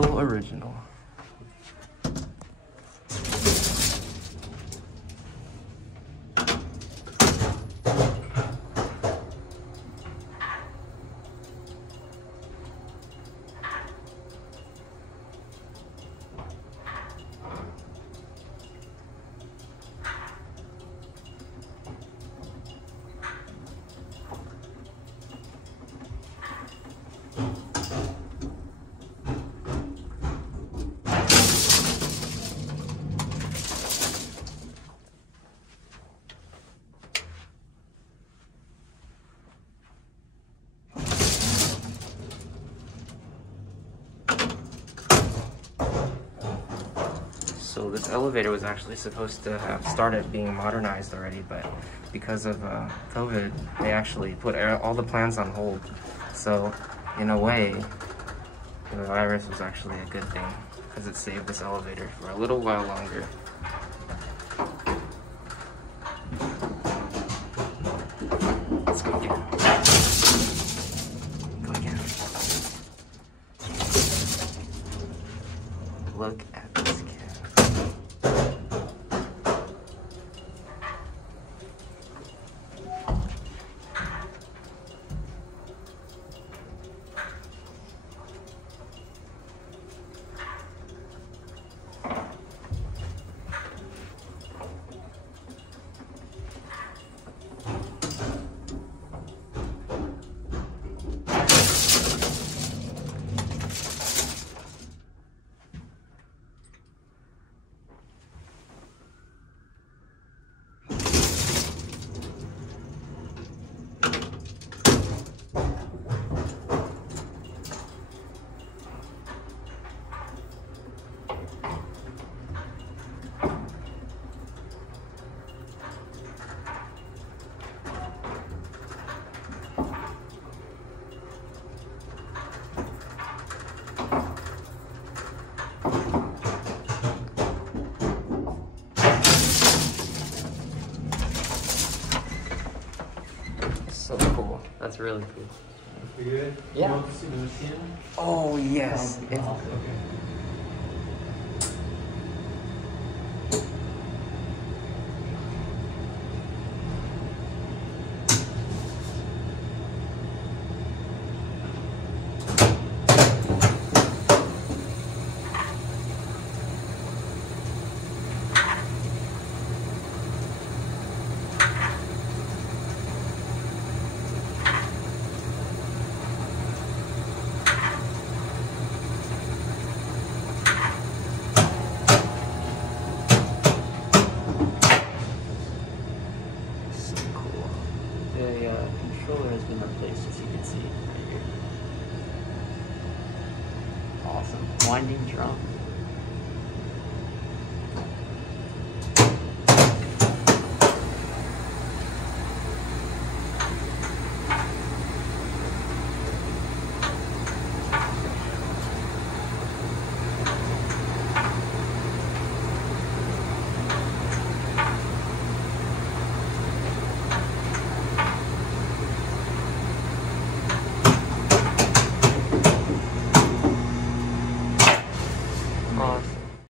Original, original. So this elevator was actually supposed to have started being modernized already, but because of COVID, they actually put all the plans on hold. So in a way, the virus was actually a good thing because it saved this elevator for a little while longer. Let's go again. Go again. Look at this kid. So cool. That's really cool. You good? Yeah. You want to see the machine? Oh, yes. Okay. The controller has been replaced, as you can see right here. Awesome. Winding drum.